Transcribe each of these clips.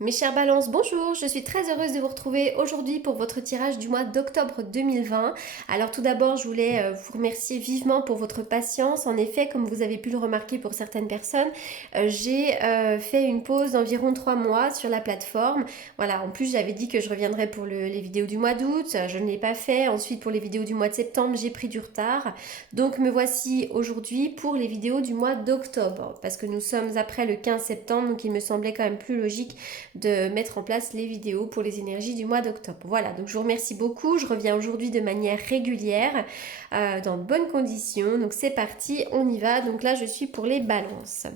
Mes chers balances, bonjour, je suis très heureuse de vous retrouver aujourd'hui pour votre tirage du mois d'octobre 2020. Alors tout d'abord, je voulais vous remercier vivement pour votre patience. En effet, comme vous avez pu le remarquer pour certaines personnes, j'ai fait une pause d'environ 3 mois sur la plateforme. Voilà, en plus j'avais dit que je reviendrais pour les vidéos du mois d'août, je ne l'ai pas fait. Ensuite pour les vidéos du mois de septembre, j'ai pris du retard. Donc me voici aujourd'hui pour les vidéos du mois d'octobre, parce que nous sommes après le 15 septembre, donc il me semblait quand même plus logique de mettre en place les vidéos pour les énergies du mois d'octobre. Voilà, donc je vous remercie beaucoup. Je reviens aujourd'hui de manière régulière, dans de bonnes conditions. Donc c'est parti, on y va. Donc là, je suis pour les balances.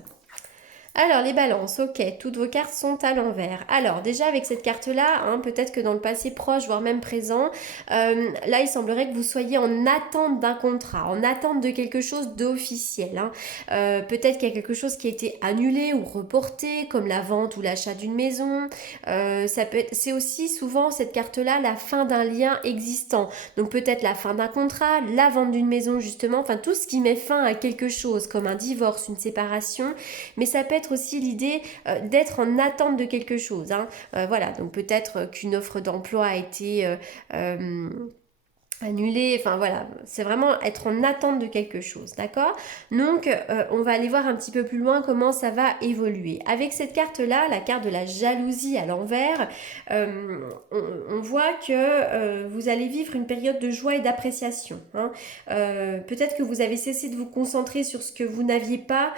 Alors les balances, ok, toutes vos cartes sont à l'envers. Alors déjà avec cette carte-là, peut-être que dans le passé proche, voire même présent, là il semblerait que vous soyez en attente d'un contrat, en attente de quelque chose d'officiel. Peut-être qu'il y a quelque chose qui a été annulé ou reporté, comme la vente ou l'achat d'une maison. C'est aussi souvent cette carte-là la fin d'un lien existant. Donc peut-être la fin d'un contrat, la vente d'une maison justement, enfin tout ce qui met fin à quelque chose, comme un divorce, une séparation, mais ça peut être aussi l'idée d'être en attente de quelque chose. Voilà, donc peut-être qu'une offre d'emploi a été annulé, enfin voilà, c'est vraiment être en attente de quelque chose, d'accord? Donc on va aller voir un petit peu plus loin comment ça va évoluer. Avec cette carte-là, la carte de la jalousie à l'envers, on voit que vous allez vivre une période de joie et d'appréciation. Peut-être que vous avez cessé de vous concentrer sur ce que vous n'aviez pas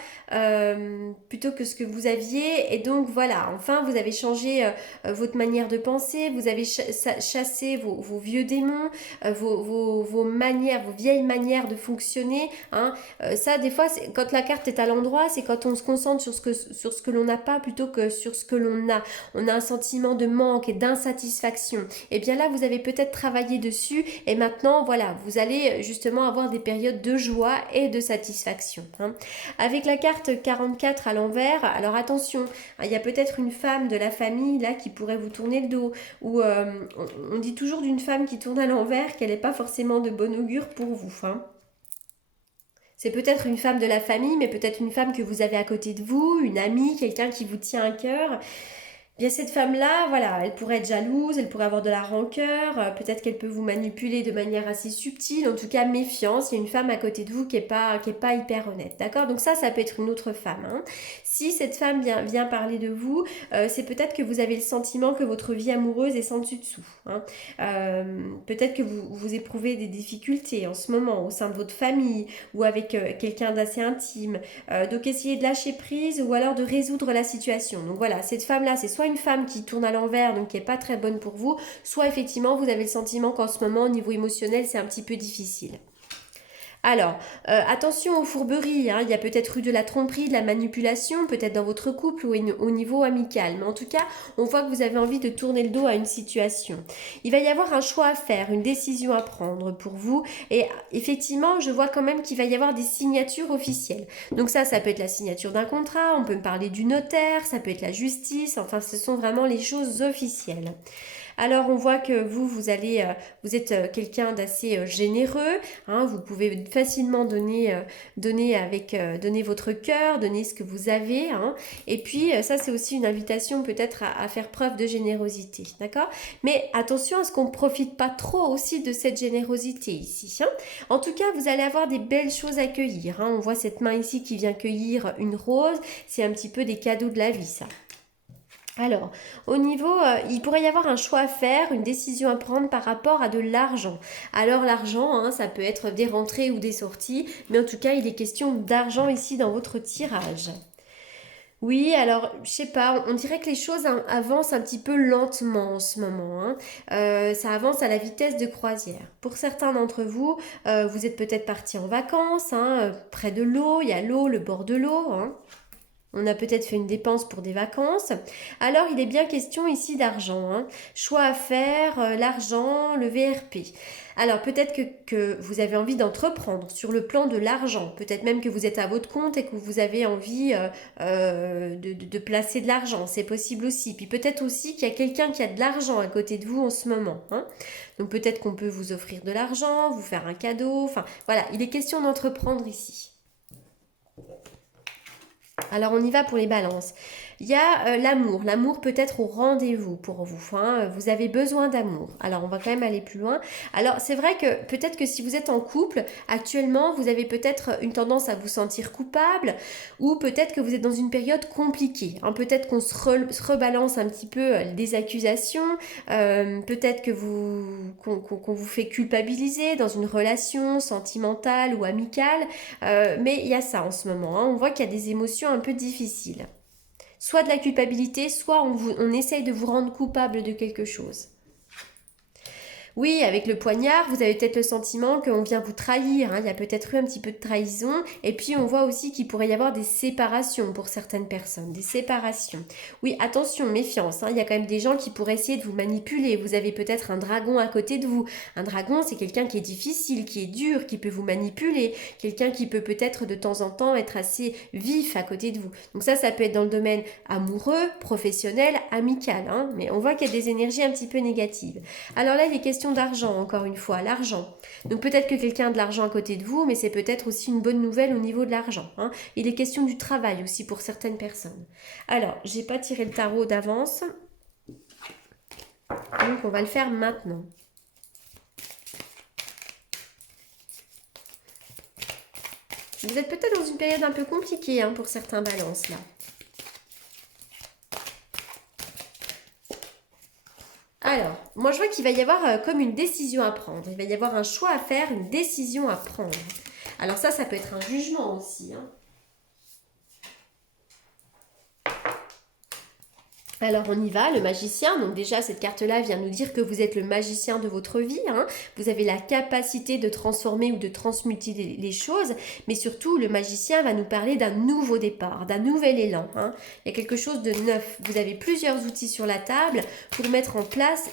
plutôt que ce que vous aviez, et donc voilà, enfin vous avez changé votre manière de penser, vous avez chassé vos vieux démons, vos manières, vos vieilles manières de fonctionner. Ça, des fois, quand la carte est à l'endroit, c'est quand on se concentre sur ce que l'on n'a pas plutôt que sur ce que l'on a. On a un sentiment de manque et d'insatisfaction. Et bien là, vous avez peut-être travaillé dessus et maintenant, voilà, vous allez justement avoir des périodes de joie et de satisfaction. Avec la carte 44 à l'envers, alors attention, il y a peut-être une femme de la famille là qui pourrait vous tourner le dos, ou on dit toujours d'une femme qui tourne à l'envers qu'elle n'est pas forcément de bon augure pour vous. C'est peut-être une femme de la famille, mais peut-être une femme que vous avez à côté de vous, une amie, quelqu'un qui vous tient à cœur. Bien, cette femme-là, voilà, elle pourrait être jalouse, elle pourrait avoir de la rancœur, peut-être qu'elle peut vous manipuler de manière assez subtile, en tout cas méfiance, il y a une femme à côté de vous qui est pas hyper honnête, d'accord? Donc ça peut être une autre femme. Si cette femme vient parler de vous, c'est peut-être que vous avez le sentiment que votre vie amoureuse est sans dessus dessous. Peut-être que vous éprouvez des difficultés en ce moment au sein de votre famille ou avec quelqu'un d'assez intime. Donc essayez de lâcher prise ou alors de résoudre la situation. Donc voilà, cette femme-là, c'est soit une femme qui tourne à l'envers, donc qui n'est pas très bonne pour vous, soit effectivement vous avez le sentiment qu'en ce moment, au niveau émotionnel, c'est un petit peu difficile. Alors, attention aux fourberies, il y a peut-être eu de la tromperie, de la manipulation, peut-être dans votre couple ou au niveau amical. Mais en tout cas, on voit que vous avez envie de tourner le dos à une situation. Il va y avoir un choix à faire, une décision à prendre pour vous. Et effectivement, je vois quand même qu'il va y avoir des signatures officielles. Donc ça peut être la signature d'un contrat, on peut me parler du notaire, ça peut être la justice, enfin ce sont vraiment les choses officielles. Alors on voit que vous êtes quelqu'un d'assez généreux. Vous pouvez facilement donner votre cœur, donner ce que vous avez. Et puis ça c'est aussi une invitation peut-être à faire preuve de générosité, d'accord? Mais attention à ce qu'on ne profite pas trop aussi de cette générosité ici. En tout cas, vous allez avoir des belles choses à cueillir. On voit cette main ici qui vient cueillir une rose. C'est un petit peu des cadeaux de la vie, ça. Alors, au niveau, il pourrait y avoir un choix à faire, une décision à prendre par rapport à de l'argent. Alors l'argent, ça peut être des rentrées ou des sorties, mais en tout cas, il est question d'argent ici dans votre tirage. Oui, alors, je sais pas, on dirait que les choses avancent un petit peu lentement en ce moment. Ça avance à la vitesse de croisière. Pour certains d'entre vous, vous êtes peut-être partis en vacances, près de l'eau, il y a l'eau, le bord de l'eau. On a peut-être fait une dépense pour des vacances. Alors, il est bien question ici d'argent. Choix à faire, l'argent, le VRP. Alors, peut-être que vous avez envie d'entreprendre sur le plan de l'argent. Peut-être même que vous êtes à votre compte et que vous avez envie de placer de l'argent. C'est possible aussi. Puis peut-être aussi qu'il y a quelqu'un qui a de l'argent à côté de vous en ce moment. Donc, peut-être qu'on peut vous offrir de l'argent, vous faire un cadeau. Enfin, voilà, il est question d'entreprendre ici. Alors on y va pour les balances. Il y a l'amour. L'amour peut être au rendez-vous pour vous. Hein. Vous avez besoin d'amour. Alors, on va quand même aller plus loin. Alors, c'est vrai que peut-être que si vous êtes en couple, actuellement, vous avez peut-être une tendance à vous sentir coupable ou peut-être que vous êtes dans une période compliquée. Hein. Peut-être qu'on se rebalance un petit peu des accusations. Peut-être que qu'on vous fait culpabiliser dans une relation sentimentale ou amicale. Mais il y a ça en ce moment. Hein. On voit qu'il y a des émotions un peu difficiles. Soit de la culpabilité, soit on essaye de vous rendre coupable de quelque chose. Oui, avec le poignard, vous avez peut-être le sentiment qu'on vient vous trahir. Hein. Il y a peut-être eu un petit peu de trahison. Et puis, on voit aussi qu'il pourrait y avoir des séparations pour certaines personnes. Des séparations. Oui, attention, méfiance. Hein. Il y a quand même des gens qui pourraient essayer de vous manipuler. Vous avez peut-être un dragon à côté de vous. Un dragon, c'est quelqu'un qui est difficile, qui est dur, qui peut vous manipuler. Quelqu'un qui peut peut-être de temps en temps être assez vif à côté de vous. Donc ça peut être dans le domaine amoureux, professionnel, amical. Hein. Mais on voit qu'il y a des énergies un petit peu négatives. Alors là, il est question d'argent, encore une fois, l'argent. Donc peut-être que quelqu'un a de l'argent à côté de vous, mais c'est peut-être aussi une bonne nouvelle au niveau de l'argent. Hein. Il est question du travail aussi pour certaines personnes. Alors, j'ai pas tiré le tarot d'avance, donc on va le faire maintenant. Vous êtes peut-être dans une période un peu compliquée hein, pour certains balances là. Alors, moi je vois qu'il va y avoir comme une décision à prendre. Il va y avoir un choix à faire, une décision à prendre. Alors ça peut être un jugement aussi. Hein. Alors on y va, le magicien, donc déjà cette carte-là vient nous dire que vous êtes le magicien de votre vie, hein. Vous avez la capacité de transformer ou de transmuter les choses, mais surtout le magicien va nous parler d'un nouveau départ, d'un nouvel élan. Hein. Il y a quelque chose de neuf, vous avez plusieurs outils sur la table pour mettre en place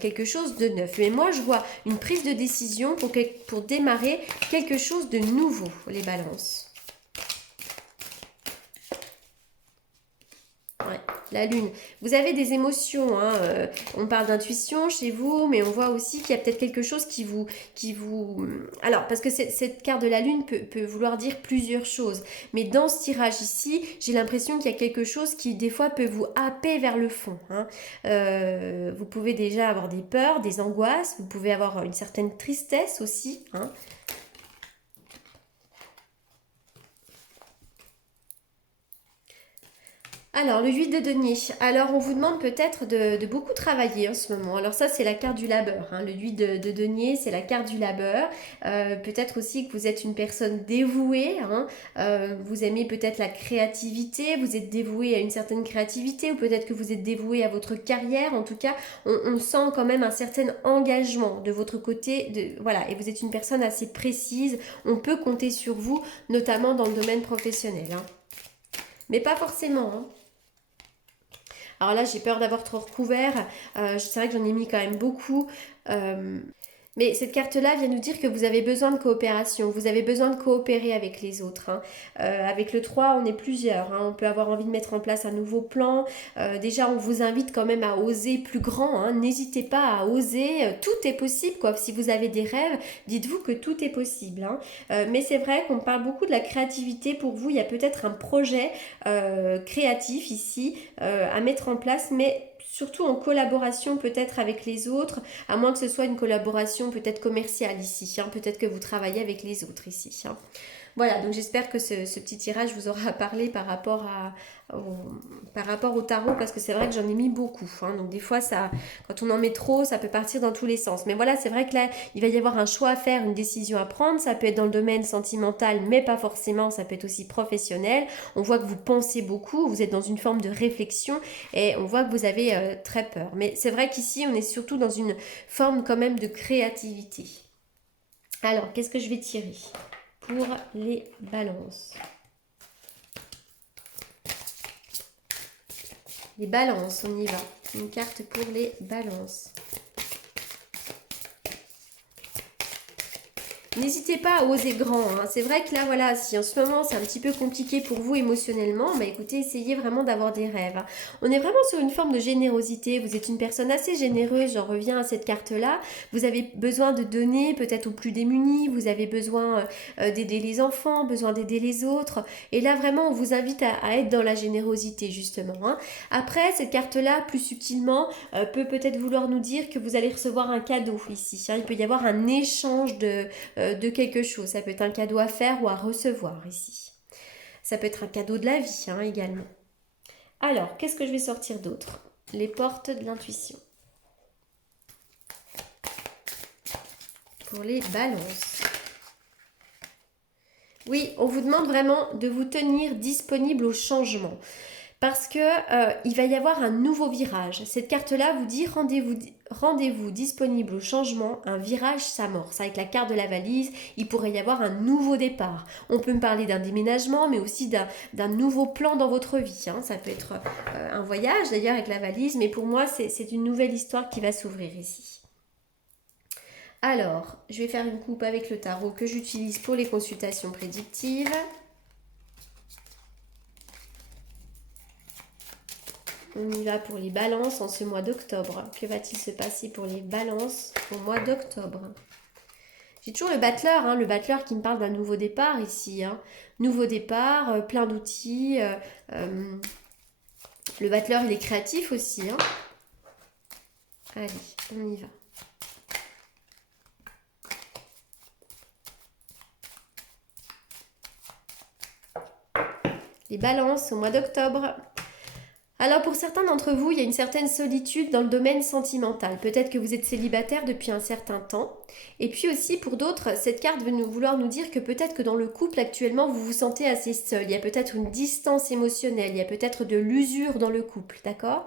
quelque chose de neuf. Mais moi je vois une prise de décision pour démarrer quelque chose de nouveau, les balances. Ouais, la lune. Vous avez des émotions, hein, on parle d'intuition chez vous, mais on voit aussi qu'il y a peut-être quelque chose qui vous... Alors, parce que cette carte de la lune peut vouloir dire plusieurs choses, mais dans ce tirage ici, j'ai l'impression qu'il y a quelque chose qui, des fois, peut vous happer vers le fond. Hein. Vous pouvez déjà avoir des peurs, des angoisses, vous pouvez avoir une certaine tristesse aussi, hein. Alors, le 8 de denier. Alors, on vous demande peut-être de beaucoup travailler en ce moment. Alors ça, c'est la carte du labeur. Hein. Le 8 de denier, c'est la carte du labeur. Peut-être aussi que vous êtes une personne dévouée. Hein. Vous aimez peut-être la créativité. Vous êtes dévoué à une certaine créativité. Ou peut-être que vous êtes dévoué à votre carrière. En tout cas, on sent quand même un certain engagement de votre côté. Voilà. Et vous êtes une personne assez précise. On peut compter sur vous, notamment dans le domaine professionnel. Hein. Mais pas forcément. Hein. Alors là, j'ai peur d'avoir trop recouvert. C'est vrai que j'en ai mis quand même beaucoup. Mais cette carte-là vient nous dire que vous avez besoin de coopération, vous avez besoin de coopérer avec les autres. Hein. Avec le 3, on est plusieurs, hein. On peut avoir envie de mettre en place un nouveau plan. Déjà, on vous invite quand même à oser plus grand. Hein. N'hésitez pas à oser, tout est possible. Quoi. Si vous avez des rêves, dites-vous que tout est possible. Hein. Mais c'est vrai qu'on parle beaucoup de la créativité pour vous. Il y a peut-être un projet créatif ici à mettre en place, mais surtout en collaboration peut-être avec les autres, à moins que ce soit une collaboration peut-être commerciale ici, hein, peut-être que vous travaillez avec les autres ici. Hein. Voilà, donc j'espère que ce petit tirage vous aura parlé par rapport au tarot, parce que c'est vrai que j'en ai mis beaucoup. Hein, donc des fois, quand on en met trop, ça peut partir dans tous les sens. Mais voilà, c'est vrai que là, il va y avoir un choix à faire, une décision à prendre. Ça peut être dans le domaine sentimental, mais pas forcément. Ça peut être aussi professionnel. On voit que vous pensez beaucoup, vous êtes dans une forme de réflexion et on voit que vous avez très peur. Mais c'est vrai qu'ici, on est surtout dans une forme quand même de créativité. Alors, qu'est-ce que je vais tirer pour les balances? Les balances, on y va. Une carte pour les balances. N'hésitez pas à oser grand, hein. C'est vrai que là, voilà, si en ce moment c'est un petit peu compliqué pour vous émotionnellement, bah écoutez, essayez vraiment d'avoir des rêves, hein. On est vraiment sur une forme de générosité. Vous êtes une personne assez généreuse, j'en reviens à cette carte-là. Vous avez besoin de donner peut-être aux plus démunis, vous avez besoin d'aider les enfants, besoin d'aider les autres. Et là, vraiment, on vous invite à être dans la générosité, justement, hein. Après, cette carte-là, plus subtilement, peut peut-être vouloir nous dire que vous allez recevoir un cadeau ici, hein. Il peut y avoir un échange de quelque chose. Ça peut être un cadeau à faire ou à recevoir ici. Ça peut être un cadeau de la vie, hein, également. Alors, qu'est-ce que je vais sortir d'autre? Les portes de l'intuition. Pour les balances. Oui, on vous demande vraiment de vous tenir disponible au changement. Parce que il va y avoir un nouveau virage. Cette carte-là vous dit rendez-vous disponible au changement, un virage s'amorce. Avec la carte de la valise, il pourrait y avoir un nouveau départ. On peut me parler d'un déménagement, mais aussi d'un nouveau plan dans votre vie, hein. Ça peut être un voyage d'ailleurs avec la valise, mais pour moi, c'est une nouvelle histoire qui va s'ouvrir ici. Alors, je vais faire une coupe avec le tarot que j'utilise pour les consultations prédictives. On y va pour les balances en ce mois d'octobre. Que va-t-il se passer pour les balances au mois d'octobre? J'ai toujours le battleur, hein, le battleur qui me parle d'un nouveau départ ici, hein. Nouveau départ, plein d'outils. Le battleur, il est créatif aussi, hein. Allez, on y va. Les balances au mois d'octobre. Alors pour certains d'entre vous, il y a une certaine solitude dans le domaine sentimental. Peut-être que vous êtes célibataire depuis un certain temps. Et puis aussi pour d'autres, cette carte veut vouloir nous dire que peut-être que dans le couple actuellement, vous vous sentez assez seul. Il y a peut-être une distance émotionnelle, il y a peut-être de l'usure dans le couple, d'accord?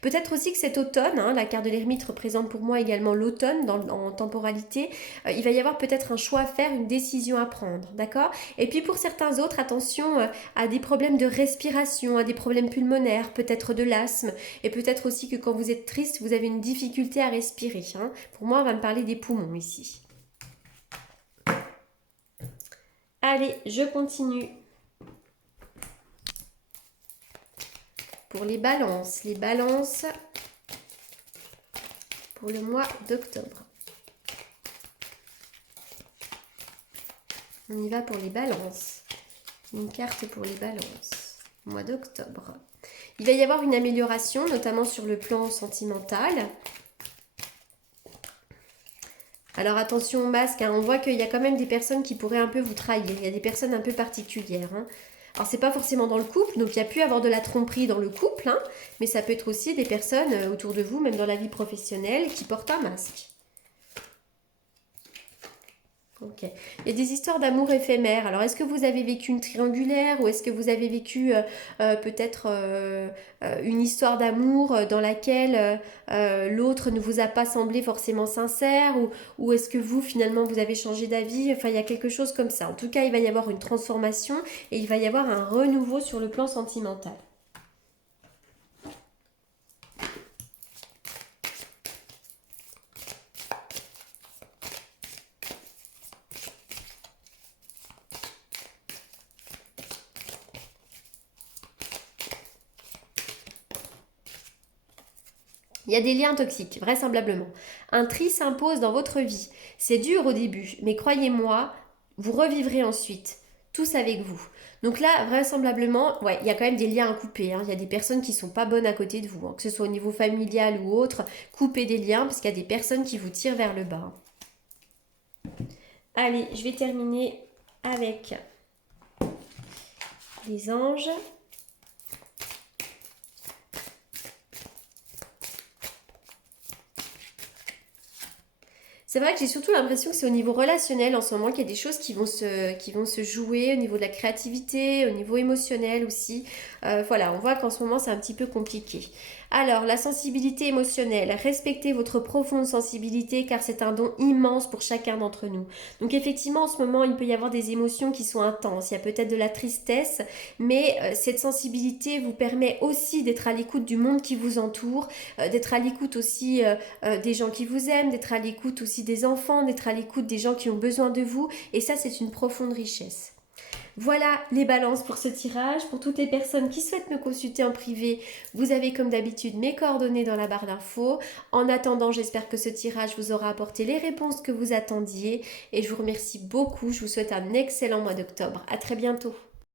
Peut-être aussi que cet automne, hein, la carte de l'ermite représente pour moi également l'automne en temporalité, il va y avoir peut-être un choix à faire, une décision à prendre, d'accord? Et puis pour certains autres, attention à des problèmes de respiration, à des problèmes pulmonaires, peut-être de l'asthme, et peut-être aussi que quand vous êtes triste, vous avez une difficulté à respirer, hein. Pour moi, on va me parler des poumons ici. Allez, je continue. Pour les balances pour le mois d'octobre. On y va pour les balances. Une carte pour les balances. Mois d'octobre. Il va y avoir une amélioration, notamment sur le plan sentimental. Alors attention au masque, hein, on voit qu'il y a quand même des personnes qui pourraient un peu vous trahir. Il y a des personnes un peu particulières, hein. Alors c'est pas forcément dans le couple, donc il y a pu avoir de la tromperie dans le couple, hein, mais ça peut être aussi des personnes autour de vous, même dans la vie professionnelle, qui portent un masque. Ok. Il y a des histoires d'amour éphémères. Alors, est-ce que vous avez vécu une triangulaire ou est-ce que vous avez vécu peut-être une histoire d'amour dans laquelle l'autre ne vous a pas semblé forcément sincère ou est-ce que vous, finalement, vous avez changé d'avis? Enfin, il y a quelque chose comme ça. En tout cas, il va y avoir une transformation et il va y avoir un renouveau sur le plan sentimental. Il y a des liens toxiques, vraisemblablement. Un tri s'impose dans votre vie. C'est dur au début, mais croyez-moi, vous revivrez ensuite, tous avec vous. Donc là, vraisemblablement, ouais, il y a quand même des liens à couper, hein. Il y a des personnes qui sont pas bonnes à côté de vous, hein. Que ce soit au niveau familial ou autre, coupez des liens parce qu'il y a des personnes qui vous tirent vers le bas. Allez, je vais terminer avec les anges. C'est vrai que j'ai surtout l'impression que c'est au niveau relationnel en ce moment qu'il y a des choses qui vont se jouer au niveau de la créativité, au niveau émotionnel aussi. Voilà, on voit qu'en ce moment c'est un petit peu compliqué. Alors, la sensibilité émotionnelle, respectez votre profonde sensibilité car c'est un don immense pour chacun d'entre nous. Donc effectivement, en ce moment, il peut y avoir des émotions qui sont intenses, il y a peut-être de la tristesse, mais cette sensibilité vous permet aussi d'être à l'écoute du monde qui vous entoure, d'être à l'écoute aussi des gens qui vous aiment, d'être à l'écoute aussi des enfants, d'être à l'écoute des gens qui ont besoin de vous, et ça c'est une profonde richesse. Voilà les balances pour ce tirage. Pour toutes les personnes qui souhaitent me consulter en privé, vous avez comme d'habitude mes coordonnées dans la barre d'infos. En attendant, j'espère que ce tirage vous aura apporté les réponses que vous attendiez et je vous remercie beaucoup. Je vous souhaite un excellent mois d'octobre. À très bientôt.